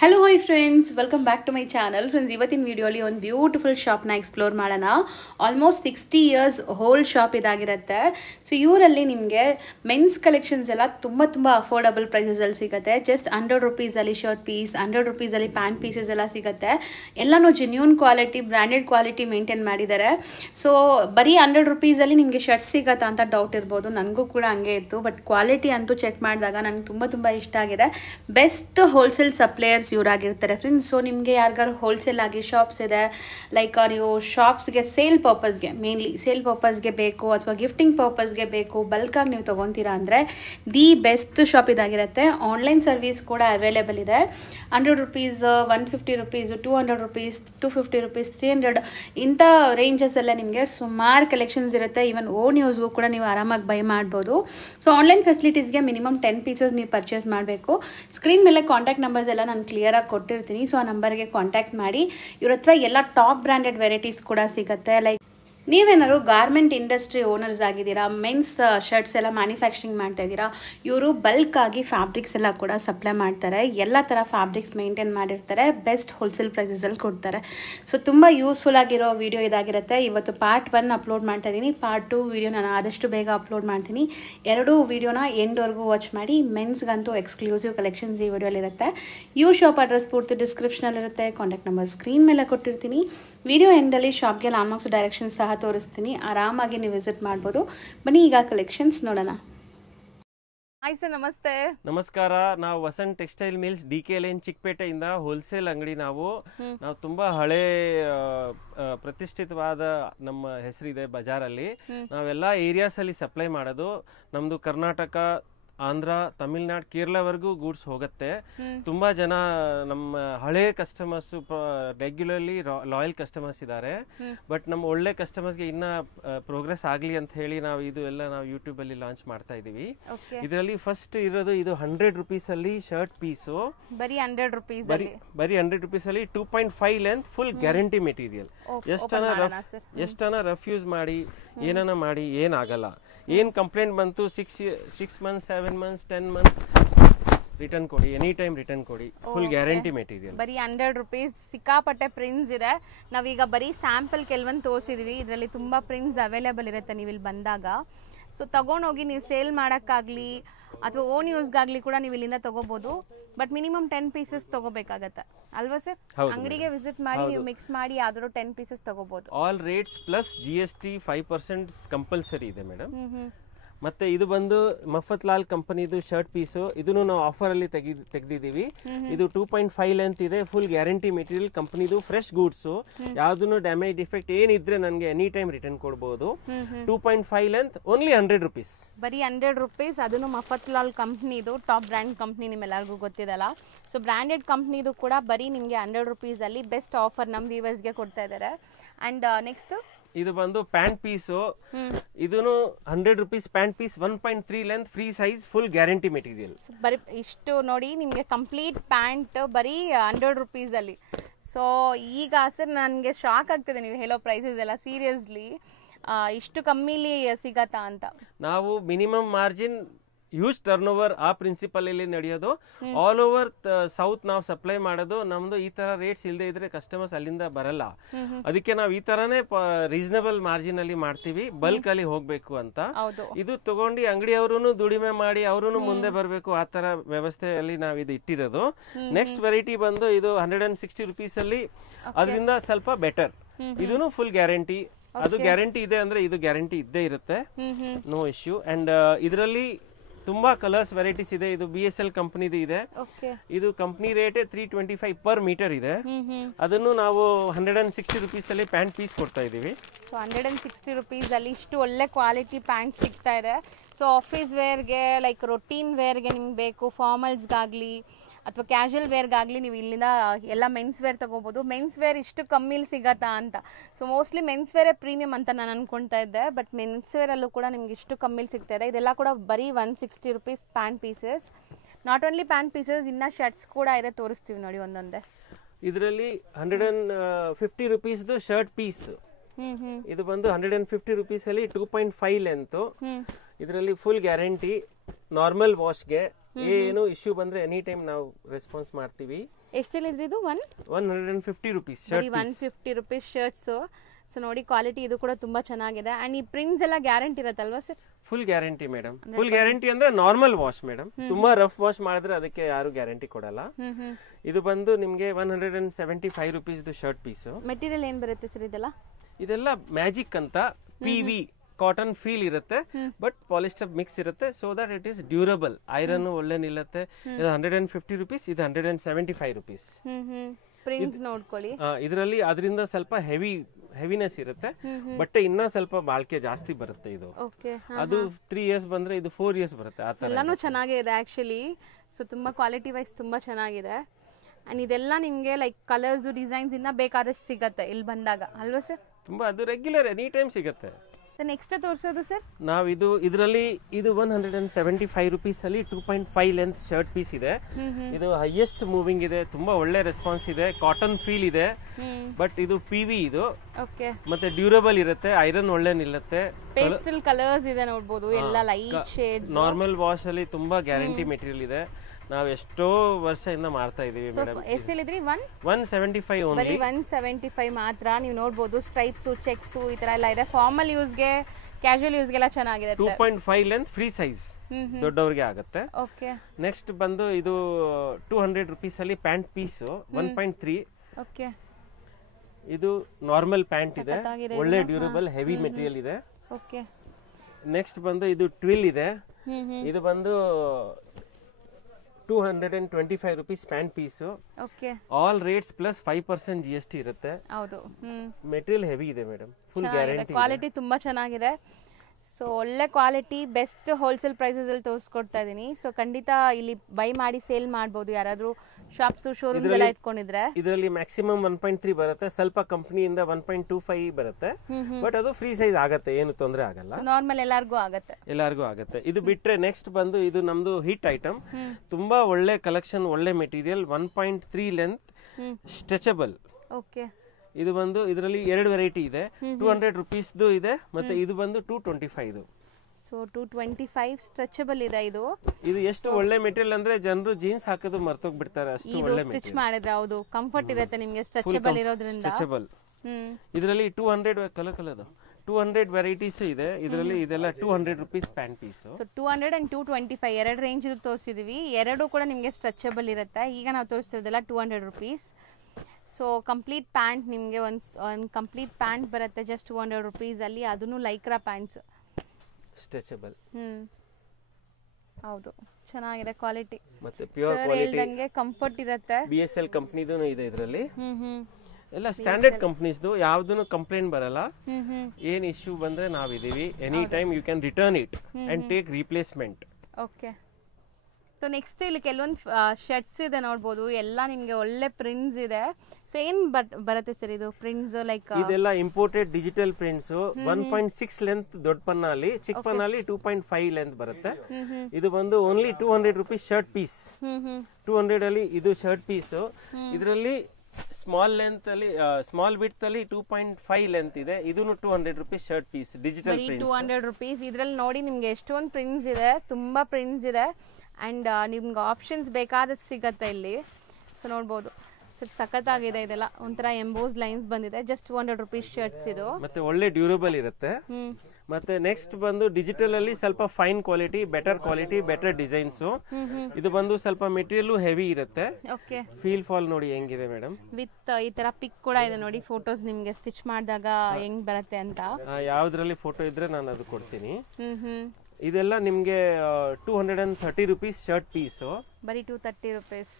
Hello hi friends, welcome back to my channel. Friends, ಇವತ್ತಿನ ವಿಡಿಯೋಲಿ ಒಂದು ಬ್ಯೂಟಿಫುಲ್ ಶಾಪ್ನ ಎಕ್ಸ್ಪ್ಲೋರ್ ಮಾಡೋಣ. ಆಲ್ಮೋಸ್ಟ್ 60 years ಹೋಲ್ ಶಾಪ್ ಇದಾಗಿರುತ್ತೆ. ಸೊ ಇವರಲ್ಲಿ ನಿಮಗೆ ಮೆನ್ಸ್ ಕಲೆಕ್ಷನ್ಸ್ ಎಲ್ಲ ತುಂಬ ಅಫೋರ್ಡಬಲ್ ಪ್ರೈಸಸಲ್ಲಿ ಸಿಗುತ್ತೆ. ಜಸ್ಟ್ 100 rupeesಲ್ಲಿ ಶರ್ಟ್ ಪೀಸ್, 100 rupeesಲ್ಲಿ ಪ್ಯಾಂಟ್ ಪೀಸಸ್ ಎಲ್ಲ ಸಿಗುತ್ತೆ. ಎಲ್ಲನೂ genuine quality, branded quality maintain ಮಾಡಿದ್ದಾರೆ. ಸೊ ಬರೀ 100 rupeesಲ್ಲಿ ನಿಮಗೆ ಶರ್ಟ್ ಸಿಗತ್ತಾ ಅಂತ ಡೌಟ್ ಇರ್ಬೋದು. ನನಗೂ ಕೂಡ ಹಂಗೆ ಇತ್ತು. ಬಟ್ ಕ್ವಾಲಿಟಿ ಅಂತೂ ಚೆಕ್ ಮಾಡಿದಾಗ ನನಗೆ ತುಂಬ ಇಷ್ಟ ಆಗಿದೆ. ಬೆಸ್ಟ್ ಹೋಲ್ಸೇಲ್ ಸಪ್ಲೈಯರ್ಸ್ ಇವರಾಗಿರ್ತಾರೆ ಫ್ರೆಂಡ್ಸ್. ಸೊ ನಿಮಗೆ ಯಾರಿಗಾರು ಹೋಲ್ಸೇಲ್ ಆಗಿ ಶಾಪ್ಸ್ ಇದೆ, ಲೈಕ್ ನೀವು ಶಾಪ್ಸ್ಗೆ ಸೇಲ್ ಪರ್ಪಸ್ಗೆ, ಮೇನ್ಲಿ ಸೇಲ್ ಪರ್ಪಸ್ಗೆ ಬೇಕು ಅಥವಾ ಗಿಫ್ಟಿಂಗ್ ಪರ್ಪಸ್ಗೆ ಬೇಕು, ಬಲ್ಕಾಗಿ ನೀವು ತೊಗೊತೀರಾ ಅಂದರೆ ದಿ ಬೆಸ್ಟ್ ಶಾಪ್ ಇದಾಗಿರುತ್ತೆ. ಆನ್ಲೈನ್ ಸರ್ವಿಸ್ ಕೂಡ ಅವೈಲೇಬಲ್ ಇದೆ. 100 rupees, 150 rupees, 200 rupees, 250 rupees, 300 ಇಂಥ ರೇಂಜಸಲ್ಲೇ ನಿಮಗೆ ಸುಮಾರು ಕಲೆಕ್ಷನ್ಸ್ ಇರುತ್ತೆ. ಈವನ್ ಓನ್ ಯೂಸ್ಗೂ ಕೂಡ ನೀವು ಆರಾಮಾಗಿ ಬೈ ಮಾಡ್ಬೋದು. ಸೊ ಆನ್ಲೈನ್ ಫೆಸಿಲಿಟೀಸ್ಗೆ ಮಿನಿಮಮ್ 10 pieces ನೀವು ಪರ್ಚೇಸ್ ಮಾಡಬೇಕು. ಸ್ಕ್ರೀನ್ ಮೇಲೆ ಕಾಂಟ್ಯಾಕ್ಟ್ ನಂಬರ್ಸ್ ಎಲ್ಲ ನಾನು ಕ್ಲಿಯರಾಗಿ ಕೊಟ್ಟಿರ್ತೀನಿ. ಸೊ ಆ ನಂಬರ್ಗೆ ಕಾಂಟ್ಯಾಕ್ಟ್ ಮಾಡಿ. ಇವ್ರ ಹತ್ರ ಎಲ್ಲ ಟಾಪ್ ಬ್ರ್ಯಾಂಡೆಡ್ ವೆರೈಟೀಸ್ ಕೂಡ ಸಿಗುತ್ತೆ. ಲೈಕ್ ನೀವೇನಾದ್ರು ಗಾರ್ಮೆಂಟ್ ಇಂಡಸ್ಟ್ರಿ ಓನರ್ಸ್ ಆಗಿದ್ದೀರಾ, ಮೆನ್ಸ್ ಶರ್ಟ್ಸ್ ಎಲ್ಲ ಮ್ಯಾನುಫ್ಯಾಕ್ಚರಿಂಗ್ ಮಾಡ್ತಾ ಇದ್ದೀರಾ, ಇವರು ಬಲ್ಕಾಗಿ ಫ್ಯಾಬ್ರಿಕ್ಸ್ ಎಲ್ಲ ಕೂಡ ಸಪ್ಲೈ ಮಾಡ್ತಾರೆ. ಎಲ್ಲ ಥರ ಫ್ಯಾಬ್ರಿಕ್ಸ್ ಮೇಂಟೈನ್ ಮಾಡಿರ್ತಾರೆ. ಬೆಸ್ಟ್ ಹೋಲ್ಸೇಲ್ ಪ್ರೈಸಸಲ್ಲಿ ಕೊಡ್ತಾರೆ. ಸೊ ತುಂಬ ಯೂಸ್ಫುಲ್ ಆಗಿರೋ ವಿಡಿಯೋ ಇದಾಗಿರುತ್ತೆ. ಇವತ್ತು ಪಾರ್ಟ್ 1 ಅಪ್ಲೋಡ್ ಮಾಡ್ತಾ ಇದ್ದೀನಿ. ಪಾರ್ಟ್ 2 ವಿಡಿಯೋ ನಾನು ಆದಷ್ಟು ಬೇಗ ಅಪ್ಲೋಡ್ ಮಾಡ್ತೀನಿ. ಎರಡೂ ವಿಡಿಯೋನ ಎಂಡ್ವರೆಗೂ ವಾಚ್ ಮಾಡಿ. ಮೆನ್ಸ್ಗಂತೂ ಎಕ್ಸ್ಕ್ಲೂಸಿವ್ ಕಲೆಕ್ಷನ್ಸ್ ಈ ವಿಡಿಯೋಲಿರುತ್ತೆ. ಇವ್ರ ಶಾಪ್ ಅಡ್ರೆಸ್ ಪೂರ್ತಿ ಡಿಸ್ಕ್ರಿಪ್ಷನಲ್ಲಿರುತ್ತೆ. ಕಾಂಟ್ಯಾಕ್ಟ್ ನಂಬರ್ ಸ್ಕ್ರೀನ್ ಮೇಲೆ ಕೊಟ್ಟಿರ್ತೀನಿ. ವಿಡಿಯೋ ಎಂಡಲ್ಲಿ ಶಾಪ್ಗೆ ಲ್ಯಾಂಡ್ಮಾರ್ಕ್ಸ್ ಡೈರೆಕ್ಷನ್ಸ್ ಸಹ ತೋರಿಸ್ತೀನಿ. ಆರಾಮಾಗಿ ನೀವು ವಿಸಿಟ್ ಮಾಡ್ಬೋದು. ಬನ್ನಿ ಈಗ ಕಲೆಕ್ಷನ್ಸ್ ನೋಡೋಣ. ಹಾಯ್ ಸರ್, ನಮಸ್ತೆ. ನಮಸ್ಕಾರ. ನಾವು Vasant textile mills DK line ಚಿಕ್ಕಪೇಟೆಯಿಂದ ಹೋಲ್ಸೇಲ್ ಅಂಗಡಿ. ನಾವು ತುಂಬಾ ಹಳೆ ಪ್ರತಿಷ್ಠಿತವಾದ ನಮ್ಮ ಹೆಸರಿದೆ ಬಜಾರಲ್ಲಿ. ನಾವೆಲ್ಲ ಏರಿಯಾಸ್ ಅಲ್ಲಿ ಸಪ್ಲೈ ಮಾಡೋದು. ನಮ್ದು ಕರ್ನಾಟಕ, ಆಂಧ್ರ, ತಮಿಳ್ನಾಡು, ಕೇರಳವರೆಗೂ ಗೂಡ್ಸ್ ಹೋಗುತ್ತೆ. ತುಂಬಾ ಜನ ನಮ್ಮ ಹಳೆ ಕಸ್ಟಮರ್ಸ್ ರೆಗ್ಯುಲರ್ಲಿ ಲಾಯಲ್ ಕಸ್ಟಮರ್ಸ್ ಇದ್ದಾರೆ. ಬಟ್ ನಮ್ಮ ಒಳ್ಳೆ ಕಸ್ಟಮರ್ಸ್ಗೆ ಇನ್ನ ಪ್ರೋಗ್ರೆಸ್ ಆಗ್ಲಿ ಅಂತ ಹೇಳಿ ನಾವು ಇದು ಎಲ್ಲ ನಾವು ಯೂಟ್ಯೂಬ್ ಅಲ್ಲಿ ಲಾಂಚ್ ಮಾಡ್ತಾ ಇದೀವಿ. ಇದರಲ್ಲಿ ಫಸ್ಟ್ ಇರೋದು ಇದು 100 rupees ಅಲ್ಲಿ ಶರ್ಟ್ ಪೀಸು. ಬರೀ 100 rupees ಬರೀ 100 rupees ಅಲ್ಲಿ 2.5 ಲೆಂತ್ ಫುಲ್ ಗ್ಯಾರಂಟಿ ಮೆಟೀರಿಯಲ್. ಎಷ್ಟನ ರಫ್ ಯೂಸ್ ಮಾಡಿ ಏನನ ಮಾಡಿ ಏನಾಗಲ್ಲ. ಏನ್ ಕಂಪ್ಲೇಂಟ್ ಬಂತು 6 months, 7 months, 10 months ರಿಟರ್ನ್ ಕೊಡಿ, ಎನಿ ಟೈಮ್ ರಿಟರ್ನ್ ಕೊಡಿ. Full guarantee material. ಬರೀ 100 rupees. ಸಿಕ್ಕಾಪಟ್ಟೆ ಪ್ರಿಂಟ್ಸ್ ಇದೆ. ನಾವೀಗ ಬರೀ ಸ್ಯಾಂಪಲ್ ಕೆಲವೊಂದು ತೋರಿಸಿದ್ವಿ. ಇದರಲ್ಲಿ ತುಂಬಾ ಪ್ರಿಂಟ್ಸ್ ಅವೈಲೇಬಲ್ ಇರುತ್ತೆ ನೀವು ಇಲ್ಲಿ ಬಂದಾಗ. ಸೊ ತಗೊಂಡೋಗಿ ನೀವು ಸೇಲ್ ಮಾಡೋಕ್ಕಾಗಲಿ ಅಥವಾ ಓನ್ ಯೂಸ್ಗಾಗ್ಲಿ ಕೂಡ ನೀವು ಇಲ್ಲಿಂದ ತಗೋಬಹುದು. ಬಟ್ ಮಿನಿಮಮ್ 10 pieces ತಗೋಬೇಕಾಗತ್ತೆ ಅಲ್ವಾ ಸರ್? ಅಂಗಡಿಗೆ ವಿಸಿಟ್ ಮಾಡಿ ನೀವು ಮಿಕ್ಸ್ ಮಾಡಿ ಯಾವ್ದಾದ್ರು 10 pieces ತಗೋಬಹುದು. All rates plus GST 5% compulsory ಇದೆ ಮೇಡಮ್. ಮತ್ತೆ ಇದು ಬಂದು ಮಫತ್ ಲಾಲ್ ಕಂಪನಿದು ಶರ್ಟ್ ಪೀಸು. ಇದನ್ನು ನಾವು ಆಫರ್ ಅಲ್ಲಿ ತೆಗೆದಿದ್ದೀವಿ. ಇದು 2.5 ಲೆಂತ್ ಇದೆ. ಫುಲ್ ಗ್ಯಾರಂಟಿ ಮೆಟೀರಿಯಲ್, ಕಂಪನಿದು ಫ್ರೆಶ್ ಗೂಡ್ಸ್. ಯಾವ್ದು ಡ್ಯಾಮೇಜ್ ಡಿಫೆಕ್ಟ್ ಏನಿದ್ರೆ ನನಗೆ ಎನಿ ಟೈಮ್ ರಿಟರ್ನ್ ಕೊಡಬಹುದು. 2.5 ಲೆಂತ್, ಓನ್ಲಿ 100 rupees. ಬರೀ 100 rupees. ಅದನ್ನು ಮಫತ್ ಲಾಲ್ ಕಂಪ್ನಿದು ಟಾಪ್ ಬ್ರ್ಯಾಂಡ್ ಕಂಪ್ನಿ, ನಿಮ್ಮೆಲ್ಲರಿಗೂ ಗೊತ್ತಿದಲ್ಲ. ಸೊ ಬ್ರ್ಯಾಂಡೆಡ್ ಕಂಪ್ನಿದು ಕೂಡ ಬರೀ ನಿಮಗೆ 100 rupees ಅಲ್ಲಿ ಬೆಸ್ಟ್ ಆಫರ್ ನಮ್ಮ ವ್ಯೂವರ್ಸ್ಗೆ ಕೊಡ್ತಾ ಇದ್ದಾರೆ. ಅಂಡ್ ನೆಕ್ಸ್ಟ್ ಇದು ಬಂದು ಪ್ಯಾಂಟ್ ಪೀಸು. ಇದನ್ನು 100 rupees pant piece, 1.3 length, free size, full guarantee material. ಬರೀ ಇಷ್ಟು ನೋಡಿ, ನಿಮಗೆ ಕಂಪ್ಲೀಟ್ ಪ್ಯಾಂಟ್ ಬರೀ 100 rupees ಅಲ್ಲಿ. ಸೊ ಈಗ ಸರ್ ನನಗೆ ಶಾಕ್ ಆಗ್ತದೆ ನೀವು ಹೇಳೋ ಪ್ರೈಸಸ್ ಎಲ್ಲ. ಸೀರಿಯಸ್ಲಿ ಇಷ್ಟು ಕಮ್ಮಿಲಿ ಸಿಗತ್ತಾ ಅಂತ. ನಾವು minimum margin, huge turn over ಆ ಪ್ರಿನ್ಸಿಪಲ್ ಅಲ್ಲಿ ನಡೆಯೋದು. ಆಲ್ ಓವರ್ ಸೌತ್ ನಾವು ಸಪ್ಲೈ ಮಾಡೋದು. ನಮ್ದು ಈ ತರ ರೇಟ್ಸ್ ಇಲ್ಲದೆ ಇದ್ರೆ ಕಸ್ಟಮರ್ಸ್ ಅಲ್ಲಿಂದ ಬರಲ್ಲ. ಅದಕ್ಕೆ ನಾವು ಈ ತರಾನೇ ರೀಸನಬಲ್ ಮಾರ್ಜಿನ್ ಅಲ್ಲಿ ಮಾಡ್ತೀವಿ, ಬಲ್ಕ್ ಅಲ್ಲಿ ಹೋಗ್ಬೇಕು ಅಂತ. ಇದು ತಗೊಂಡು ಅಂಗಡಿಯವರು ದುಡಿಮೆ ಮಾಡಿ ಅವರು ಮುಂದೆ ಬರಬೇಕು, ಆ ತರ ವ್ಯವಸ್ಥೆಯಲ್ಲಿ ನಾವು ಇದು ಇಟ್ಟಿರೋದು. ನೆಕ್ಸ್ಟ್ ವೆರೈಟಿ ಬಂದು ಇದು 160 rupees ಅಲ್ಲಿ, ಅದರಿಂದ ಸ್ವಲ್ಪ ಬೆಟರ್. ಇದನ್ನು ಫುಲ್ ಗ್ಯಾರಂಟಿ. ಅದು ಗ್ಯಾರಂಟಿ ಇದೆ ಅಂದ್ರೆ ಇದು ಗ್ಯಾರಂಟಿ ಇದ್ದೇ ಇರುತ್ತೆ, ನೋ ಇಶ್ಯೂ. ಅಂಡ್ ಇದರಲ್ಲಿ ತುಂಬಾ ಕಲರ್ಸ್ ವೆರೈಟೀಸ್ ಇದೆ. ಇದು BSL ಕಂಪನಿದು ಇದೆ. ಇದು ಕಂಪನಿ ರೇಟ್ 325 per meter ಇದೆ. ಅದನ್ನು ನಾವು 160 rupees ಅಲ್ಲಿ ಪ್ಯಾಂಟ್ ಪೀಸ್ ಕೊಡ್ತಾ ಇದೀವಿ. ಸೊ 160 rupees ಅಲ್ಲಿ ಇಷ್ಟು ಒಳ್ಳೆ ಕ್ವಾಲಿಟಿ ಪ್ಯಾಂಟ್ ಸಿಗ್ತಾ ಇದೆ. ಸೊ ಆಫೀಸ್ ವೇರ್ಗೆ, ಲೈಕ್ ರೊಟೀನ್ ವೇರ್ಗೆ ನಿಮ್ಗೆ ಬೇಕು, ಫಾರ್ಮಲ್ಸ್ಗಾಗ್ಲಿ ಅಥವಾ ಕ್ಯಾಶುವಲ್ ವೇರ್ಗಾಗಲಿ ನೀವು ಇಲ್ಲಿಂದ ಎಲ್ಲ ಮೆನ್ಸ್ ವೇರ್ ತಗೋಬಹುದು. ಮೆನ್ಸ್ ವೇರ್ ಇಷ್ಟು ಕಮ್ಮಿಲಿ ಸಿಗತ್ತಾ ಅಂತ. So mostly men's wear premium ಅಂತ ನಾನು ಅನ್ಕೊಳ್ತಾ ಇದ್ದೆ. ಬಟ್ ಮೆನ್ಸ್ ವೇರಲ್ಲೂ ಕೂಡ ನಿಮ್ಗೆ ಇಷ್ಟು ಕಮ್ಮಿಲಿ ಸಿಗ್ತಾ ಇದೆ. ಇದೆಲ್ಲ ಕೂಡ ಬರೀ 160 rupees pant pieces. Not only pant pieces, ಇನ್ನ ಶರ್ಟ್ಸ್ ಕೂಡ ಇದೆ, ತೋರಿಸ್ತೀವಿ ನೋಡಿ ಒಂದೊಂದೇ. ಇದರಲ್ಲಿ 150 rupees ಶರ್ಟ್ ಪೀಸ್. ಇದು ಬಂದು 150 rupees ಅಲ್ಲಿ 2.5 ಲೆಂತ್. ಇದರಲ್ಲಿ ಫುಲ್ ಗ್ಯಾರಂಟಿ, ನಾರ್ಮಲ್ ವಾಶ್ಗೆ ಏನು ಇಶ್ಯೂ ಬಂದ್ರೆ ಎನಿ ಟೈಮ್ ನಾವು ರೆಸ್ಪಾನ್ಸ್ ಮಾಡ್ತೀವಿ. ಎಷ್ಟೆಲ್ಲಿದ್ರಿ ಇದು? 150 rupees shirt. 150 rupees shirts. So ನೋಡಿ ಕ್ವಾಲಿಟಿ ಇದು ಕೂಡ ತುಂಬಾ ಚೆನ್ನಾಗಿದೆ. ಅಂಡ್ ಈ ಪ್ರಿಂಟ್ಸ್ ಎಲ್ಲ ಗ್ಯಾರಂಟಿ ಇರತ್ತಲ್ವಾ sir? Full guarantee madam. Full guarantee ಅಂದ್ರೆ ನಾರ್ಮಲ್ ವಾಶ್ ಮೇಡಮ್. ತುಂಬಾ ರಫ್ ವಾಶ್ ಮಾಡಿದ್ರೆ ಅದಕ್ಕೆ ಯಾರು ಗ್ಯಾರಂಟಿ ಕೊಡಲ್ಲ. ಇದು ಬಂದು ನಿಮ್ಗೆ 175 rupees ಶರ್ಟ್ ಪೀಸ್. ಮೆಟೀರಿಯಲ್ ಏನ್ ಬರುತ್ತೆ ಸರ್ ಇದೆಲ್ಲ? ಇದೆಲ್ಲ ಮ್ಯಾಜಿಕ್ ಅಂತ PV ಕಾಟನ್ ಫೀಲ್ ಇರುತ್ತೆ, ಬಟ್ ಪಾಲಿಸ್ಟರ್ ಮಿಕ್ಸ್ ಇರುತ್ತೆ, so that it is durable. Iron ಒಳ್ಳೆ ನಿಲ್ಲತ್ತೆ. ಇದು 150 rupees, ಇದು 175 rupees. ಪ್ರಿಂಟ್ಸ್ ನೋಡ್ಕೊಳ್ಳಿ. ಇದರಲ್ಲಿ ಅದರಿಂದ ಸ್ವಲ್ಪ ಹೆವಿನೆಸ್ ಇರುತ್ತೆ, ಬಟ್ಟೆ ಇನ್ನ ಸ್ವಲ್ಪ ಬಾಳ್ಕೆ ಜಾಸ್ತಿ ಬರುತ್ತೆ. ಇದು ಅದು 3 years ಬಂದ್ರೆ ಇದು 4 years ಬರುತ್ತೆ. ಆ ತರ ಎಲ್ಲಾನು ಚೆನ್ನಾಗಿದೆ ಆಕ್ಚುಲಿ. ಸೊ ತುಂಬಾ ಕ್ವಾಲಿಟಿ ವೈಸ್ ತುಂಬಾ ಚೆನ್ನಾಗಿದೆ. ಅಂಡ್ ಇದೆಲ್ಲ ನಿಮ್ಗೆ ಲೈಕ್ ಕಲರ್ಸ್ ಡಿಸೈನ್ಸ್ ಇನ್ನ ಬೇಕಾದಷ್ಟು ಸಿಗತ್ತೆ ಇಲ್ಲಿ ಬಂದಾಗ ಅಲ್ವಾ ಸರ್? ತುಂಬಾ ಅದು ರೆಗ್ಯುಲರ್ ಎನಿ ಟೈಮ್ ಸಿಗುತ್ತೆ. ನೆಕ್ಸ್ಟ್ ತೋರಿಸೋದು ಸರ್? ನಾವು ಇದರಲ್ಲಿ 175 rupees ಅಲ್ಲಿ 2.5 ಲೆಂತ್ ಶರ್ಟ್ ಪೀಸ್ ಇದೆ. ಇದು ಹೈಯೆಸ್ಟ್ ಮೂವಿಂಗ್ ಇದೆ, ತುಂಬಾ ಒಳ್ಳೆ ರೆಸ್ಪಾನ್ಸ್ ಇದೆ, ಕಾಟನ್ ಫೀಲ್ ಇದೆ, ಬಟ್ ಇದು PV ಇದು. ಮತ್ತೆ ಡ್ಯೂರಬಲ್ ಇರುತ್ತೆ, ಐರನ್ ಒಳ್ಳೆ ನಿಲ್ಲುತ್ತೆ. ಪೇಸ್ಟಲ್ ಕಲರ್ಸ್ ಇದೆ ನೋಡಬಹುದು, ಎಲ್ಲ ಲೈಟ್ ಶೇಡ್ಸ್. ನಾರ್ಮಲ್ ವಾಶ್ ಅಲ್ಲಿ ತುಂಬಾ ಗ್ಯಾರಂಟಿ ಮೆಟೀರಿಯಲ್ ಇದೆ. ನಾವು ಎಷ್ಟೋ ವರ್ಷದಿಂದ ಮಾಡ್ತಾ ಇದೀವಿ ಮೇಡಮ್. ಎಷ್ಟು ಹೇಳಿದ್ರಿ? 175 ಓನ್ಲಿ. ಬರೀ 175 ಮಾತ್ರ. ನೀವು ನೋಡಬಹುದು ಸ್ಟ್ರೈಪ್ಸ್, ಚೆಕ್ಸ್ ಈ ತರ ಎಲ್ಲ ಇದೆ. ಫಾರ್ಮಲ್ ಯೂಸ್ಗೆ, ಕ್ಯಾಶುವಲ್ ಯೂಸ್ಗೆಲ್ಲ ಚೆನ್ನಾಗಿದೆ. 2.5 ಲೆಂತ್ ಫ್ರೀ ಸೈಜ್ ದೊಡ್ಡವರಿಗೆ ಆಗುತ್ತೆ. ಓಕೆ. ನೆಕ್ಸ್ಟ್ ಬಂದು ಇದು 200 rupees ಅಲ್ಲಿ ಪ್ಯಾಂಟ್ ಪೀಸ್ 1.3. ಓಕೆ. ಇದು ನಾರ್ಮಲ್ ಪ್ಯಾಂಟ್ ಇದೆ, ಒಳ್ಳೆ ಡ್ಯೂರಬಲ್ ಹೆವಿ ಮೆಟೀರಿಯಲ್ ಇದೆ. ಓಕೆ. ನೆಕ್ಸ್ಟ್ ಬಂದು ಇದು ಟ್ವಿಲ್ ಇದೆ. ಇದು ಬಂದು 225 rupees pant piece. Okay. All rates plus 5% GST ಇರುತ್ತೆ. ಹೌದು. ಮೆಟೀರಿಯಲ್ ಹೆವಿ ಇದೆ ಮೇಡಮ್, ಫುಲ್ ಗ್ಯಾರಂಟಿ. ಕ್ವಾಲಿಟಿ ತುಂಬಾ ಚೆನ್ನಾಗಿದೆ. ಸೊ ಒಳ್ಳೆ ಕ್ವಾಲಿಟಿ, ಬೆಸ್ಟ್ ಹೋಲ್ಸೇಲ್ ಪ್ರೈಸಸ್ ಅಲ್ಲಿ ತೋರಿಸ್ಕೊಡ್ತಾ ಇದೀನಿ. ಸೊ ಖಂಡಿತ ಇಲ್ಲಿ ಬೈ ಮಾಡಿ ಸೇಲ್ ಮಾಡಬಹುದು ಯಾರಾದ್ರೂ ಶಾಪ್ಸ್ ಶೋರೂಮ್ ಎಲ್ಲ ಇಟ್ಕೊಂಡಿದ್ರೆ. ಇದರಲ್ಲಿ ಮ್ಯಾಕ್ಸಿಮಮ್ 1.3 ಬರುತ್ತೆ, ಸ್ವಲ್ಪ ಕಂಪನಿಯಿಂದ 1.25 ಬರುತ್ತೆ, ಬಟ್ ಅದು ಫ್ರೀ ಸೈಜ್ ಆಗುತ್ತೆ, ಏನು ತೊಂದರೆ ಆಗಲ್ಲ. ನಾರ್ಮಲ್ ಎಲ್ಲರಿಗೂ ಆಗುತ್ತೆ. ಇದು ಬಿಟ್ರೆ ನೆಕ್ಸ್ಟ್ ಬಂದು ಇದು ನಮ್ದು ಹಿಟ್ ಐಟಮ್. ತುಂಬಾ ಒಳ್ಳೆ ಕಲೆಕ್ಷನ್, ಒಳ್ಳೆ ಮೆಟೀರಿಯಲ್. 1.3 length stretchable. ಓಕೆ. ಇದು ಬಂದು ಇದರಲ್ಲಿ 2 ವೆರೈಟಿ ಇದೆ. 200 rupees ಇದೆ, ಮತ್ತೆ ಇದು ಬಂದು 225. ಸೊ 225 ಸ್ಟ್ರೆಚಬಲ್ ಇದೆ. ಇದು ಎಷ್ಟು ಒಳ್ಳೆ ಮೆಟೀರಿಯಲ್ ಅಂದ್ರೆ ಜನರು ಜೀನ್ಸ್ ಹಾಕೋದು ಮರ್ತೋಗ್ಬಿಡ್ತಾರೆ, ಅಷ್ಟು ಒಳ್ಳೆ ಮೆಟೀರಿಯಲ್. ಸ್ಟಿಚ್ ಮಾಡಿದ್ರೆ ಹೌದು ಕಂಫರ್ಟ್ ಇರುತ್ತೆ ನಿಮಗೆ, ಸ್ಟ್ರೆಚಬಲ್ ಇರೋದ್ರಿಂದ. ಸ್ಟ್ರೆಚಬಲ್. ಇದರಲ್ಲಿ 200 ಕಲರ್ 200 ವೆರೈಟೀಸ್ ಇದೆ ಇದರಲ್ಲಿ. ಇದೆಲ್ಲ 200 rupees pant piece. So 200 and 225 ಎರಡು ರೇಂಜ್ ತೋರಿಸಿದೀವಿ. ಎರಡು ಕೂಡ ನಿಮಗೆ ಸ್ಟ್ರೆಚಬಲ್ ಇರುತ್ತೆ. ಈಗ ನಾವು ತೋರಿಸ್ತಿರೋದೆಲ್ಲ 200 rupees. ಸೊ ಕಂಪ್ಲೀಟ್ ಪ್ಯಾಂಟ್ ನಿಮಗೆ ಒಂದು ಕಂಪ್ಲೀಟ್ ಪ್ಯಾಂಟ್ ಬರುತ್ತೆ ಜಸ್ಟ್ 200 rupees ಅಲ್ಲಿ. ಅದನ್ನು ಲೈಕ್ರಾ ಪ್ಯಾಂಟ್ಸ್ ಸ್ಟ್ರೆಚಬಲ್. ಹೌದು, ಚೆನ್ನಾಗಿದೆ ಕ್ವಾಲಿಟಿ, ಮತ್ತೆ ಪ್ಯೂರ್ ಕ್ವಾಲಿಟಿ, ಕಂಫರ್ಟ್ ಇರುತ್ತೆ. BSL ಕಂಪನಿದು ಇದೆ ಇದರಲ್ಲಿ. ಎಲ್ಲ ಸ್ಟ್ಯಾಂಡರ್ಡ್ ಕಂಪನೀಸ್ದು, ಯಾವ್ದನ್ನು ಕಂಪ್ಲೇಂಟ್ ಬರಲ್ಲ. ಏನ್ ಇಶ್ಯೂ ಬಂದ್ರೆ ನಾವಿದೀವಿ, any time you can return it and take replacement. Okay. So next ಇಲ್ಲಿ ಕೆಲವೊಂದು ಶರ್ಟ್ಸ್ ಇದೆ ನೋಡಬಹುದು, ಎಲ್ಲ ನಿಮ್ಗೆ ಒಳ್ಳೆ ಪ್ರಿಂಟ್ಸ್ ಇದೆ. ಸೊ ಏನ್ ಬರುತ್ತೆ ಸರ್ ಇದು ಪ್ರಿಂಟ್ಸ್? ಲೈಕ್ ಇದೆಲ್ಲ ಇಂಪೋರ್ಟೆಡ್ ಡಿಜಿಟಲ್ ಪ್ರಿಂಟ್ಸ್. 1.6 ಲೆಂತ್ ದೊಡ್ಡ ಪನ್ನಲ್ಲಿ, ಚಿಕ್ಕ ಪನ್ನಲ್ಲಿ 2.5 ಲೆಂತ್ ಬರುತ್ತೆ. ಇದು ಬಂದು ಓನ್ಲಿ 200 rupees ಶರ್ಟ್ ಪೀಸ್. 200 ಅಲ್ಲಿ ಇದು ಶರ್ಟ್ ಪೀಸ್. ಇದರಲ್ಲಿ ಸ್ಮಾಲ್ ಲೆಂತ್ ಅಲ್ಲಿ, ಸ್ಮಾಲ್ ವಿಡ್ತ್ ಅಲ್ಲಿ 2.5 ಲೆಂತ್ ಇದೆ. ಇದನ್ನು 200 rupees shirt piece, digital prints. 200 rupees. ಇದ್ರಲ್ಲಿ ನೋಡಿ ನಿಮ್ಗೆ ಎಷ್ಟೊಂದು ಪ್ರಿಂಟ್ಸ್ ಇದೆ, ತುಂಬಾ ಪ್ರಿಂಟ್ಸ್ ಇದೆ. ಅಂಡ್ ನಿಮ್ಗೆ ಆಪ್ಷನ್ಸ್ ಬೇಕಾದಷ್ಟು ಸಿಗತ್ತೆ ಇಲ್ಲಿ. ಸೊ ನೋಡ್ಬೋದು, ಸಖತ್ತಾಗಿದೆ. ಇದೆಲ್ಲ ಒಂಥರ ಎಂಬೋಸ್ ಲೈನ್ಸ್ ಬಂದಿದೆ. ಜಸ್ಟ್ 200 rupees ಶರ್ಟ್ಸ್ ಇದು. ಮತ್ತೆ ಒಳ್ಳೆ ಡ್ಯೂರಬಲ್ ಇರುತ್ತೆ. ಮತ್ತೆ ನೆಕ್ಸ್ಟ್ ಬಂದು ಡಿಜಿಟಲ್ ಅಲ್ಲಿ ಸ್ವಲ್ಪ fine quality, better quality, better designs. ಇದು ಬಂದು ಸ್ವಲ್ಪ ಮೆಟೀರಿಯಲ್ ಹೆವಿ ಇರುತ್ತೆ. ಓಕೆ. ಫೀಲ್ ಫಾಲ್ ನೋಡಿ ಹೆಂಗಿದೆ ಮೇಡಮ್. ವಿತ್ ಈ ತರ ಪಿಕ್ ಕೂಡ ಇದೆ ನೋಡಿ, ಫೋಟೋಸ್ ನಿಮ್ಗೆ ಸ್ಟಿಚ್ ಮಾಡಿದಾಗ ಹೆಂಗ್ ಬರುತ್ತೆ ಅಂತ. ಯಾವ್ದ್ರಲ್ಲಿ ಫೋಟೋ ಇದ್ರೆ ನಾನು ಅದು ಕೊಡ್ತೀನಿ. ಇದೆಲ್ಲ ನಿಮ್ಗೆ 230 rupees ಶರ್ಟ್ ಪೀಸ್. ಬರೀ 230 rupees.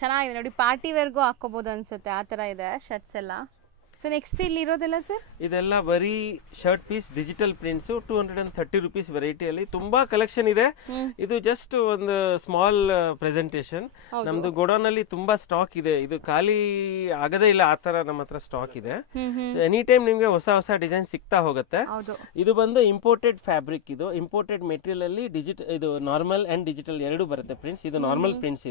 ಚೆನ್ನಾಗಿದೆ ನೋಡಿ, ಪಾರ್ಟಿ ವೇರ್ಗೂ ಹಾಕೋಬಹುದು ಅನ್ಸುತ್ತೆ, ಆ ತರ ಇದೆ ಶರ್ಟ್ಸ್ ಎಲ್ಲ. ಸೊ ನೆಕ್ಸ್ಟ್ ಇಲ್ಲಿ ಇರೋದೆಲ್ಲ ಸರ್? ಇದೆಲ್ಲ ಬರೀ shirt piece, digital prints. 230 rupees ವೆರೈಟಿಯಲ್ಲಿ ತುಂಬಾ ಕಲೆಕ್ಷನ್ ಇದೆ. ಇದು ಜಸ್ಟ್ ಒಂದು ಸ್ಮಾಲ್ ಪ್ರೆಸೆಂಟೇಶನ್. ನಮ್ದು ಗೋಡೌನ್ ಅಲ್ಲಿ ತುಂಬಾ ಸ್ಟಾಕ್ ಇದೆ, ಇದು ಖಾಲಿ ಆಗದೇ ಇಲ್ಲ, ಆ ತರ ನಮ್ಮ ಹತ್ರ ಸ್ಟಾಕ್ ಇದೆ. ಎನಿ ಟೈಮ್ ನಿಮ್ಗೆ ಹೊಸ ಹೊಸ ಡಿಸೈನ್ ಸಿಗ್ತಾ ಹೋಗುತ್ತೆ. ಇದು ಬಂದು ಇಂಪೋರ್ಟೆಡ್ ಫ್ಯಾಬ್ರಿಕ್. ಇದು ಇಂಪೋರ್ಟೆಡ್ ಮೆಟೀರಿಯಲ್ ಅಲ್ಲಿ ಇದು ನಾರ್ಮಲ್ ಅಂಡ್ ಡಿಜಿಟಲ್ ಎರಡು ಬರುತ್ತೆ ಪ್ರಿಂಟ್ಸ್. ಇದು ನಾರ್ಮಲ್ ಪ್ರಿಂಟ್ಸ್.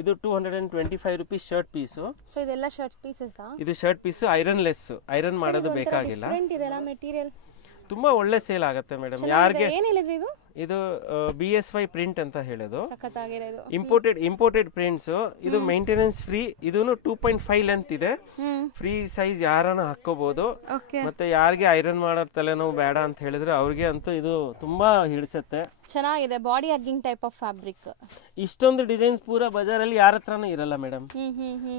ಇದು 225 rupees ಶರ್ಟ್ ಪೀಸ್. ಸೊ ಇದೆಲ್ಲ ಶರ್ಟ್ ಪೀಸಸ್. ಇದು shirt piece ironless, iron ಮಾಡೋದು ಬೇಕಾಗಿಲ್ಲ. ತುಂಬಾ ಒಳ್ಳೆ ಸೇಲ್ ಆಗುತ್ತೆ ಮೇಡಮ್. ಯಾರಿಗೆ ಏನ್ ಹೇಳಿದ್ರಿ ಇದು? ಇದು BSY ಪ್ರಿಂಟ್ ಅಂತ ಹೇಳೋದು, ಸಖತ್ತಾಗಿದೆ ಇದು. Imported prints. ಇದು ಮೇಂಟೆನೆನ್ಸ್ ಫ್ರೀ. ಇದೂನು 2.5 ಲೆಂತ್ ಇದೆ, ಫ್ರೀ ಸೈಜ್ ಯಾರನ್ನ ಹಾಕೋಬಹುದು. ಮತ್ತೆ ಯಾರಿಗೆ ಐರನ್ ಮಾಡೋ ತಲೆನೋವು ಬೇಡ ಅಂತ ಹೇಳಿದ್ರೆ ಅವ್ರಿಗೆ ಅಂತೂ ಇದು ತುಂಬಾ ಹಿಡಿಸುತ್ತೆ. ಚೆನ್ನಾಗಿದೆ, ಬಾಡಿ ಹಗ್ಗಿಂಗ್ ಟೈಪ್ ಆಫ್ ಫ್ಯಾಬ್ರಿಕ್. ಇಷ್ಟೊಂದು ಡಿಸೈನ್ಸ್ ಪೂರಾ ಬಜಾರಲ್ಲಿ ಯಾರ ಹತ್ರನೂ ಇರಲ್ಲ ಮೇಡಮ್.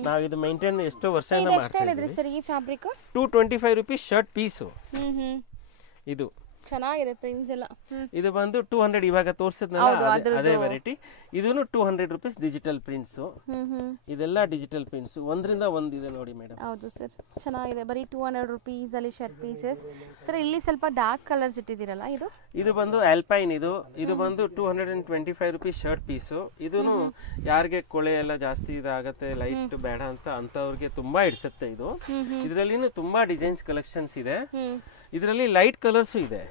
ನಾವ್ ಇದು ಮೇಂಟೈನ್ ಎಷ್ಟೋ ವರ್ಷದಿಂದ ಮಾಡ್ತಾ ಇದ್ದೀವಿ. ಸರ್ ಈ ಫ್ಯಾಬ್ರಿಕ್ 225 rupees ಶರ್ಟ್ ಪೀಸು. ಇದು ಚೆನ್ನಾಗಿದೆ ಪ್ರಿಂಟ್ಸ್ ಎಲ್ಲ. ಇದು ಬಂದು 200, ಇವಾಗ ತೋರಿಸಿದ್ನಲ್ಲ ಅದೇ ವೆರೈಟಿ. ಇದೂನು 200 rupees ಡಿಜಿಟಲ್ ಪ್ರಿಂಟ್ಸ್. ಇದೆಲ್ಲ ಡಿಜಿಟಲ್ ಪ್ರಿಂಟ್ಸ್, ಒಂದ್ರಿಂದ ಒಂದಿದೆ ನೋಡಿ ಮೇಡಮ್. ಹೌದು ಸರ್, ಚೆನ್ನಾಗಿದೆ. ಬರೀ 200 rupees ಅಲ್ಲಿ ಶರ್ಟ್ ಪೀಸಸ್. ಸರ್ ಇಲ್ಲಿ ಸ್ವಲ್ಪ ಡಾರ್ಕ್ ಕಲರ್ಸ್ ಇಟ್ಟಿದ್ದೀರಲ್ಲ, ಇದು ಬಂದು ಆಲ್ಪೈನ್. ಇದು ಬಂದು 225 rupees ಶರ್ಟ್ ಪೀಸು. ಇದೂನು ಯಾರಿಗೆ ಕೊಳೆ ಎಲ್ಲ ಜಾಸ್ತಿ ಇದಾಗತ್ತೆ, ಲೈಟ್ ಬೇಡ ಅಂತವ್ರಿಗೆ ತುಂಬಾ ಇಡ್ಸುತ್ತೆ ಇದು. ಇದರಲ್ಲಿನೂ ತುಂಬಾ ಡಿಸೈನ್ಸ್ ಕಲೆಕ್ಷನ್ಸ್ ಇದೆ. ಇದರಲ್ಲಿ ಲೈಟ್ ಕಲರ್ಸ್ ಇದೆ.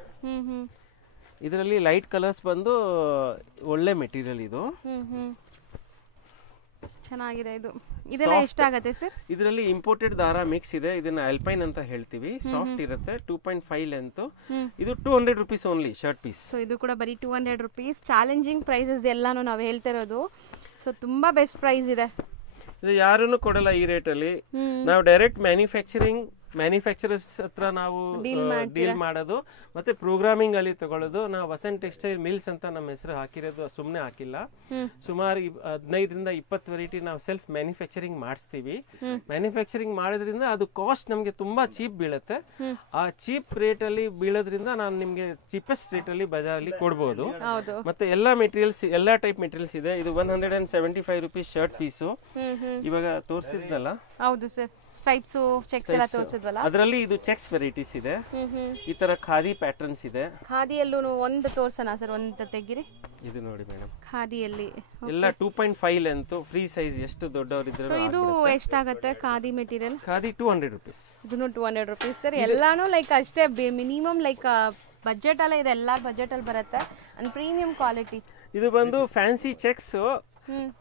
ಇದರಲ್ಲಿ ಲೈಟ್ ಕಲರ್ಸ್ ಬಂದು ಒಳ್ಳೆ ಮೆಟೀರಿಯಲ್. ಇದು ಚೆನ್ನಾಗಿದೆ. ಇದೆಲ್ಲ ಎಷ್ಟಾಗತ್ತೆ ಸರ್? ಇದರಲ್ಲಿ ಇಂಪೋರ್ಟೆಡ್ ದಾರ ಮಿಕ್ಸ್ ಇದೆ. ಇದನ್ನ ಆಲ್ಪೈನ್ ಅಂತ ಹೇಳ್ತೀವಿ. ಸಾಫ್ಟ್ ಇರುತ್ತೆ, 2.5 ಲೆಂತ್. ಇದು 200 rupees only shirt piece. So ಇದು ಕೂಡ ಬರೀ 200 rupees. ಚಾಲೆಂಜಿಂಗ್ ಪ್ರೈಸಸ್ ಎಲ್ಲಾನು ನಾವು ಹೇಳ್ತಿರೋದು. ಸೊ ತುಂಬಾ ಬೆಸ್ಟ್ ಪ್ರೈಸ್ ಇದೆ. ಇದು ಯಾರನ್ನು ಕೊಡಲ್ಲ ಈ ರೇಟಲ್ಲಿ. ನಾವು ಡೈರೆಕ್ಟ್ ಮ್ಯಾನುಫ್ಯಾಕ್ಚರರ್ಸ್ ಹತ್ರ ನಾವು ಡೀಲ್ ಮಾಡೋದು, ಮತ್ತೆ ಪ್ರೋಗ್ರಾಮಿಂಗ್ ಅಲ್ಲಿ ತಗೊಳ್ಳೋದು. ನಾವು ವಸಂತ್ ಟೆಕ್ಸ್ಟೈಲ್ ಮಿಲ್ಸ್ ಅಂತ ನಮ್ಮ ಹೆಸರು ಹಾಕಿರೋದು, ಸುಮ್ನೆ ಹಾಕಿಲ್ಲ. ಸುಮಾರು 15ರಿಂದ 20 ವೆರೈಟಿ ನಾವು ಸೆಲ್ಫ್ ಮ್ಯಾನುಫ್ಯಾಕ್ಚರಿಂಗ್ ಮಾಡಿಸ್ತೀವಿ. ಮ್ಯಾನುಫ್ಯಾಕ್ಚರಿಂಗ್ ಮಾಡೋದ್ರಿಂದ ಅದು ಕಾಸ್ಟ್ ನಮ್ಗೆ ತುಂಬಾ ಚೀಪ್ ಬೀಳುತ್ತೆ. ಆ ಚೀಪ್ ರೇಟ್ ಅಲ್ಲಿ ಬೀಳೋದ್ರಿಂದ ನಾನು ನಿಮ್ಗೆ ಚೀಪೆಸ್ಟ್ ರೇಟ್ ಅಲ್ಲಿ ಬಜಾರಲ್ಲಿ ಕೊಡ್ಬೋದು. ಮತ್ತೆ ಎಲ್ಲಾ ಮೆಟೀರಿಯಲ್ಸ್, ಎಲ್ಲಾ ಟೈಪ್ ಮೆಟೀರಿಯಲ್ಸ್ ಇದೆ. ಇದು 175 rupees ಶರ್ಟ್ ಪೀಸು. ಇವಾಗ ತೋರಿಸಿದ್ನಲ್ಲ, ಹೌದು ಸರ್, ಸ್ಟ್ರೈಪ್ಸ್ ಚೆಕ್ಸ್ ಎಲ್ಲ ತೋರಿಸಿದ್ವಲ್ಲ, ಅದರಲ್ಲಿ ಇದು ಚೆಕ್ಸ್ ವೆರೈಟೀಸ್ ಇದೆ. ಈ ತರ ಖಾದಿ ಪ್ಯಾಟರ್ನ್ಸ್ ಇದೆ. ಖಾದಿಯಲ್ಲೂ ಒಂದು ತೋರ್ಸೋಣ ಸರ್, ಒಂದು ತೆಗಿರಿ. ಇದು ನೋಡಿ ಮೇಡಮ್, ಖಾದಿಯಲ್ಲಿ ಎಲ್ಲ 2.5 ಲೆಂತ್, ಫ್ರೀ ಸೈಜ್. ಎಷ್ಟು ದೊಡ್ಡವರಿದ್ರೆ. ಸೊ ಇದು ಎಷ್ಟಾಗತ್ತೆ ಖಾದಿ ಮೆಟೀರಿಯಲ್? ಖಾದಿ 200 rupees. ಇದನ್ನು 200 rupees ಸರ್. ಎಲ್ಲಾನು ಲೈಕ್ ಅಷ್ಟೇ ಮಿನಿಮಮ್ ಲೈಕ್ ಬಜೆಟ್ ಅಲ್ಲ, ಇದೆ ಎಲ್ಲಾರ ಬಜೆಟ್ ಅಲ್ಲಿ ಬರುತ್ತೆ. And premium quality. ಇದು ಬಂದು fancy cheques,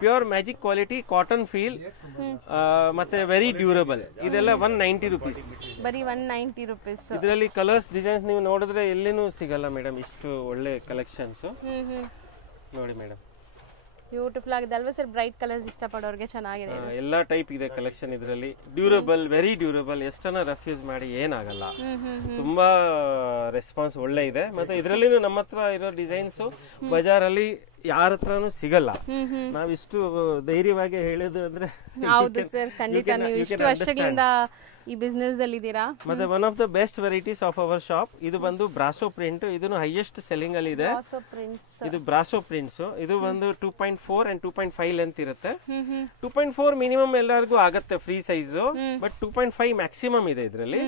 pure magic quality, cotton feel, ಮತ್ತೆ ವೆರಿ ಡ್ಯೂರಬಲ್. ಇದೆಲ್ಲ 190 rupees. ಬರೀ 190 rupees. ಇದರಲ್ಲಿ ಕಲರ್ಸ್ ಡಿಸೈನ್ಸ್ ನೀವು ನೋಡಿದ್ರೆ ಎಲ್ಲಿನೂ ಸಿಗಲ್ಲ ಮೇಡಮ್, ಇಷ್ಟು ಒಳ್ಳೆ ಕಲೆಕ್ಷನ್ಸ್. ನೋಡಿ ಮೇಡಮ್, ಬ್ಯೂಟಿಫುಲ್ ಆಗಿದೆ ಅಲ್ವಾ ಸರ್? ಬ್ರೈಟ್ ಕಲರ್ಸ್ ಇಷ್ಟಪಡೋರಿಗೆ ಚೆನ್ನಾಗಿದೆ. ಎಲ್ಲಾ ಟೈಪ್ ಇದೆ ಕಲೆಕ್ಷನ್ ಇದರಲ್ಲಿ. Durable, very durable. ಎಷ್ಟನ್ನ ರೆಫ್ಯೂಸ್ ಮಾಡಿ ಏನಾಗಲ್ಲ. ತುಂಬಾ ರೆಸ್ಪಾನ್ಸ್ ಒಳ್ಳೆ ಇದೆ. ಮತ್ತೆ ಇದರಲ್ಲಿ ನಮ್ಮ ಹತ್ರ ಇರೋ ಡಿಸೈನ್ಸ್ ಬಜಾರಲ್ಲಿ ಯಾರ ಹತ್ರನೂ ಸಿಗಲ್ಲ. ನಾವಿಷ್ಟು ಧೈರ್ಯವಾಗಿ ಹೇಳೋದು ಅಂದ್ರೆ. ಹೌದು ಸರ್, ಖಂಡಿತ. ನೀವು ಇಷ್ಟು ವರ್ಷಗಳಿಂದ ಈ ಬಿಸ್ನೆಸ್ ಅಲ್ಲಿ ಇದ್ದೀರಾ. ಮತ್ತೆ one of the best varieties of our shop ಇದು ಬಂದು ಬ್ರಾಸೋ ಪ್ರಿಂಟ್. ಇದನ್ನು ಹೈಯೆಸ್ಟ್ ಸೆಲ್ಲಿಂಗ್ ಅಲ್ಲಿ ಇದೆ. ಇದು ಬ್ರಾಸೋ ಪ್ರಿಂಟ್ಸ್. ಇದು ಬಂದು 2.4 and 2.5 ಲೆಂತ್ ಇರುತ್ತೆ. 2.4 ಮಿನಿಮಮ್ ಎಲ್ಲರಿಗೂ ಆಗತ್ತೆ ಫ್ರೀ ಸೈಜ್, ಬಟ್ 2.5 ಮ್ಯಾಕ್ಸಿಮಮ್ ಇದೆ ಇದರಲ್ಲಿ.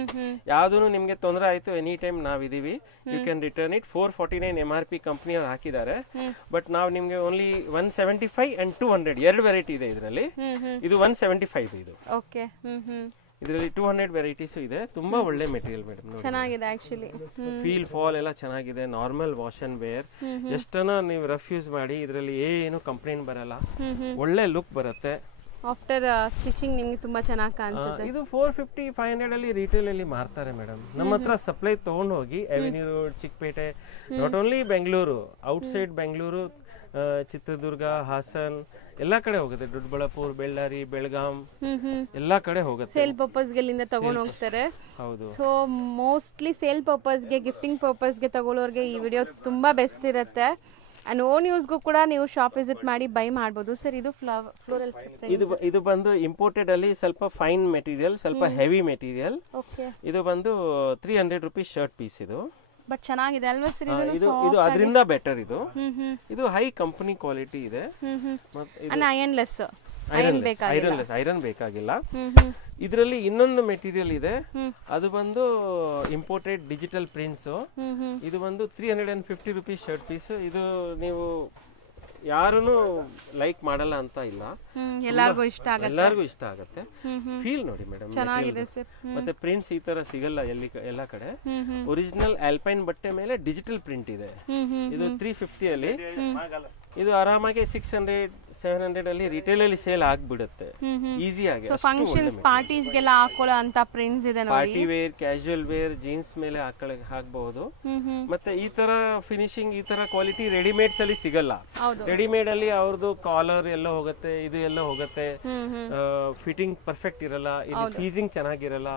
ಯಾವ್ದು ನಿಮ್ಗೆ ತೊಂದರೆ ಆಯ್ತು, ಎನಿ ಟೈಮ್ ನಾವಿದೀವಿ. You can return it. 449 MRP company ಅವ್ರು ಹಾಕಿದ್ದಾರೆ. ಬಟ್ ನಾವು ನಿಮ್ಗೆ ಓನ್ಲಿ 175 and 200 ಎರಡು ವೆರೈಟಿ ಇದೆ ಇದರಲ್ಲಿ. ಇದು 175 ಇದು. ಓಕೆ. ಇದರಲ್ಲಿ 200 ವೆರೈಟೀಸ್ ಇದೆ. ತುಂಬಾ ಒಳ್ಳೆ ಮೆಟೀರಿಯಲ್ ಮೇಡಮ್. ಚೆನ್ನಾಗಿದೆ ಆಕ್ಚುಲಿ. ಫೀಲ್ ಫಾಲ್ ಎಲ್ಲ ಚೆನ್ನಾಗಿದೆ. Normal wash and wear. ಎಷ್ಟನ್ನ ನೀವು ರೆಫ್ಯೂಸ್ ಮಾಡಿ, ಇದರಲ್ಲಿ ಏನು ಕಂಪ್ಲೇಂಟ್ ಬರಲ್ಲ. ಒಳ್ಳೆ ಲುಕ್ ಬರುತ್ತೆ. ಆಫ್ಟರ್ ಸ್ಟಿಚಿಂಗ್ ನಿಮ್ಗೆ ತುಂಬಾ ಚೆನ್ನಾಗಿ ಕಾಣಿಸುತ್ತೆ. ಇದು 450-500 ಅಲ್ಲಿ ರಿಟೇಲ್ ಅಲ್ಲಿ ಮಾರ್ತಾರೆ ಮೇಡಮ್. ನಮ್ಮ ಹತ್ರ ಸಪ್ಲೈ ತಗೊಂಡು ಹೋಗಿ avenue road, Chickpet, not only Bengaluru, outside Bengaluru, Chitradurga, Hassan ಎಲ್ಲಾ ಕಡೆ ಹೋಗುತ್ತೆ. ದೊಡ್ಡಬಳ್ಳಾಪುರ, ಬೆಳ್ಳಾರಿ, ಬೆಳಗಾಂ ಎಲ್ಲಾ ಕಡೆ ಹೋಗುತ್ತೆ. ಸೇಲ್ ಪರ್ಪಸ್ ಗೆ ತಗೊಂಡು ಹೋಗ್ತಾರೆ. ಹೌದು. ಸೊ ಮೋಸ್ಟ್ಲಿ ಸೇಲ್ ಪರ್ಪಸ್ ಗೆ, ಗಿಫ್ಟಿಂಗ್ ಪರ್ಪಸ್ ಗೆ ತಗೊಳ್ಳೋರ್ಗೆ ಈ ವಿಡಿಯೋ ತುಂಬಾ ಬೆಸ್ಟ್ ಇರುತ್ತೆ. ಅಂಡ್ ಓನ್ ಯೂಸ್ಗೂ ಕೂಡ ನೀವು ಶಾಪ್ ವಿಸಿಟ್ ಮಾಡಿ ಬೈ ಮಾಡಬಹುದು. ಸರ್ ಇದು ಫ್ಲೋರಲ್ ಇದು ಬಂದು ಇಂಪೋರ್ಟೆಡ್ ಅಲ್ಲಿ ಸ್ವಲ್ಪ ಫೈನ್ ಮೆಟೀರಿಯಲ್, ಸ್ವಲ್ಪ ಹೆವಿ ಮೆಟೀರಿಯಲ್. ಇದು ಬಂದು 300 rupees ಶರ್ಟ್ ಪೀಸ್. ಇದು ಬಟ್ ಚೆನ್ನಾಗಿದೆ ಅಲ್ವಾ ಸರ್? ಇದು ಅದರಿಂದ ಬೆಟರ್. ಇದು ಹೈ ಕಂಪನಿ ಕ್ವಾಲಿಟಿ ಇದೆ. ಐರನ್ ಬೇಕಾಗಿಲ್ಲ. ಇದರಲ್ಲಿ ಇನ್ನೊಂದು ಮೆಟೀರಿಯಲ್ ಇದೆ. ಅದು ಬಂದು ಇಂಪೋರ್ಟೆಡ್ ಡಿಜಿಟಲ್ ಪ್ರಿಂಟ್ಸ್. ಇದು ಬಂದು 350 rupees ಶರ್ಟ್ ಪೀಸ್. ಇದು ನೀವು ಯಾರೂ ಲೈಕ್ ಮಾಡಲ್ಲ ಅಂತ ಇಲ್ಲ, ಎಲ್ಲರಿಗೂ ಇಷ್ಟ ಆಗುತ್ತೆ, ಎಲ್ಲರಿಗೂ ಇಷ್ಟ ಆಗುತ್ತೆ. ಫೀಲ್ ನೋಡಿ ಮೇಡಮ್, ಚೆನ್ನಾಗಿದೆ ಸರ್. ಮತ್ತೆ ಪ್ರಿಂಟ್ಸ್ ಈ ತರ ಸಿಗಲ್ಲ ಎಲ್ಲ ಕಡೆ. ಒರಿಜಿನಲ್ ಆಲ್ಪೈನ್ ಬಟ್ಟೆ ಮೇಲೆ ಡಿಜಿಟಲ್ ಪ್ರಿಂಟ್ ಇದೆ. ಇದು 350 ಅಲ್ಲಿ, ಇದು ಆರಾಮಾಗಿ 600-700 ಅಲ್ಲಿ ರಿಟೇಲ್ ಅಲ್ಲಿ ಸೇಲ್ ಆಗ್ಬಿಡುತ್ತೆ ಈಸಿಯಾಗಿ. ಫಂಕ್ಷನ್ಸ್ ಪಾರ್ಟೀಸ್ ಗೆಲ್ಲ ಹಾಕೊಳ್ಳೋ ಅಂತ ಪ್ರಿಂಟ್ಸ್ ಇದೆ ನೋಡಿ. Party wear, casual wear, jeans ಮೇಲೆ ಹಾಕಬಹುದು. ಮತ್ತೆ ಈ ತರ ಫಿನಿಶಿಂಗ್, ಈ ತರ ಕ್ವಾಲಿಟಿ ರೆಡಿಮೇಡ್ಸ್ ಅಲ್ಲಿ ಸಿಗಲ್ಲ. ರೆಡಿಮೇಡ್ ಅಲ್ಲಿ ಅವ್ರದ್ದು ಕಾಲರ್ ಎಲ್ಲ ಹೋಗುತ್ತೆ, ಇದು ಎಲ್ಲ ಹೋಗುತ್ತೆ, ಫಿಟ್ಟಿಂಗ್ ಪರ್ಫೆಕ್ಟ್ ಇರಲ್ಲ, ಇಲ್ಲಿ ಫೀಸಿಂಗ್ ಚೆನ್ನಾಗಿರಲ್ಲ.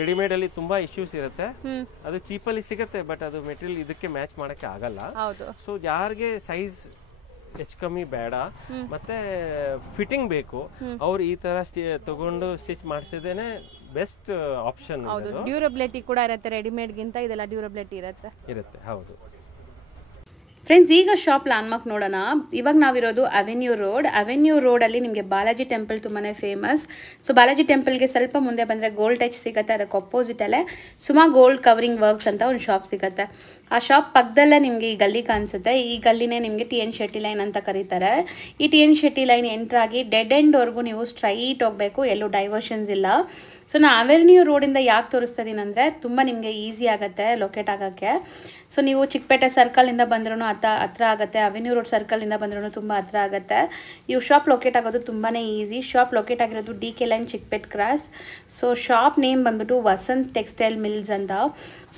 ರೆಡಿಮೇಡ್ ಅಲ್ಲಿ ತುಂಬಾ ಇಶ್ಯೂಸ್ ಇರುತ್ತೆ. ಅದು ಚೀಪ್ ಅಲ್ಲಿ ಸಿಗುತ್ತೆ, ಬಟ್ ಅದು ಮೆಟೀರಿಯಲ್ ಇದಕ್ಕೆ ಮ್ಯಾಚ್ ಮಾಡಕ್ಕೆ ಆಗಲ್ಲ. ಸೊ ಯಾರಿಗೆ ಸೈಜ್ ಹೆಚ್ಚು ಕಮ್ಮಿ ಬೇಡ ಮತ್ತೆ ಫಿಟ್ಟಿಂಗ್ ಬೇಕು, ಅವ್ರು ಈ ತರ ತಗೊಂಡು ಸ್ಟಿಚ್ ಮಾಡಿಸಿದೇನೆ ಬೆಸ್ಟ್ ಆಪ್ಷನ್. ಡ್ಯೂರಬಿಲಿಟಿ ಕೂಡ ಇರುತ್ತೆ, ರೆಡಿಮೇಡ್ ಗಿಂತ ಇದೆಲ್ಲ ಡ್ಯೂರಬಿಲಿಟಿ ಇರುತ್ತೆ. ಹೌದು ಫ್ರೆಂಡ್ಸ್, ಈಗ ಶಾಪ್ ಲ್ಯಾಂಡ್ಮಾರ್ಕ್ ನೋಡೋಣ. ಇವಾಗ ನಾವಿರೋದು ಅವೆನ್ಯೂ ರೋಡಲ್ಲಿ ನಿಮಗೆ ಬಾಲಾಜಿ ಟೆಂಪಲ್ ತುಂಬಾ ಫೇಮಸ್. ಸೊ ಬಾಲಾಜಿ ಟೆಂಪಲ್ಗೆ ಸ್ವಲ್ಪ ಮುಂದೆ ಬಂದರೆ ಗೋಲ್ಡ್ ಟಚ್ ಸಿಗುತ್ತೆ, ಅದಕ್ಕೆ ಅಪೋಸಿಟಲ್ಲೇ ಸುಮಾ ಗೋಲ್ಡ್ ಕವರಿಂಗ್ ವರ್ಕ್ಸ್ ಅಂತ ಒಂದು ಶಾಪ್ ಸಿಗುತ್ತೆ. ಆ ಶಾಪ್ ಪಕ್ಕದಲ್ಲೇ ನಿಮಗೆ ಈ ಗಲ್ಲಿ ಕಾಣಿಸುತ್ತೆ. ಈ ಗಲ್ಲಿನೇ ನಿಮಗೆ TN ಶೆಟ್ಟಿ ಲೈನ್ ಅಂತ ಕರೀತಾರೆ. ಈ TN ಶೆಟ್ಟಿ ಲೈನ್ ಎಂಟ್ರಾಗಿ ಡೆಡ್ ಎಂಡ್ವರೆಗೂ ನೀವು ಸ್ಟ್ರೈಟ್ ಹೋಗಬೇಕು, ಎಲ್ಲೂ ಡೈವರ್ಷನ್ಸ್ ಇಲ್ಲ. ಸೊ ನಾನು ಅವೆನ್ಯೂ ರೋಡಿಂದ ಯಾಕೆ ತೋರಿಸ್ತಾ ಇದ್ದೀನಿ ಅಂದರೆ ತುಂಬ ನಿಮಗೆ ಈಸಿ ಆಗುತ್ತೆ ಲೊಕೇಟ್ ಆಗೋಕ್ಕೆ. ಸೊ ನೀವು ಚಿಕ್ಕಪೇಟೆ ಸರ್ಕಲಿಂದ ಬಂದ್ರೂ ಹತ್ರ ಆಗುತ್ತೆ, ಅವೆನ್ಯೂ ರೋಡ್ ಸರ್ಕಲಿಂದ ಬಂದ್ರೂ ತುಂಬ ಹತ್ರ ಆಗುತ್ತೆ. ಇವು ಶಾಪ್ ಲೊಕೇಟ್ ಆಗೋದು ತುಂಬಾ ಈಸಿ. ಶಾಪ್ ಲೊಕೇಟ್ ಆಗಿರೋದು DK line Chickpet cross. So shop name ಬಂದ್ಬಿಟ್ಟು ವಸಂತ್ ಟೆಕ್ಸ್ಟೈಲ್ ಮಿಲ್ಸ್ ಅಂತ.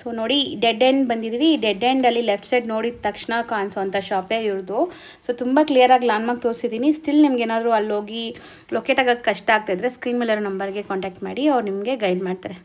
ಸೊ ನೋಡಿ ಡೆಡ್ ಎಂಡ್ ಬಂದಿದ್ದೀವಿ. ಡೆಡ್ ಎಂಡಲ್ಲಿ ಲೆಫ್ಟ್ ಸೈಡ್ ನೋಡಿದ ತಕ್ಷಣ ಕಾಣಿಸೋವಂಥ ಶಾಪೇ ಇವ್ರದ್ದು. ಸೊ ತುಂಬ ಕ್ಲಿಯರಾಗಿ ಲ್ಯಾಂಡ್ಮಾರ್ಕ್ ತೋರಿಸಿದ್ದೀನಿ. ಸ್ಟಿಲ್ ನಿಮ್ಗೆ ಏನಾದರೂ ಅಲ್ಲೋಗಿ ಲೊಕೇಟ್ ಆಗೋಕ್ಕೆ ಕಷ್ಟ ಆಗ್ತಾಯಿದ್ರೆ ಸ್ಕ್ರೀನ್ ಮೇಲಿರೋ ನಂಬರ್ಗೆ ಕಾಂಟ್ಯಾಕ್ಟ್ ಮಾಡಿ, ಅವ್ರು ನಿಮಗೆ ಗೈಡ್ ಮಾಡ್ತಾರೆ.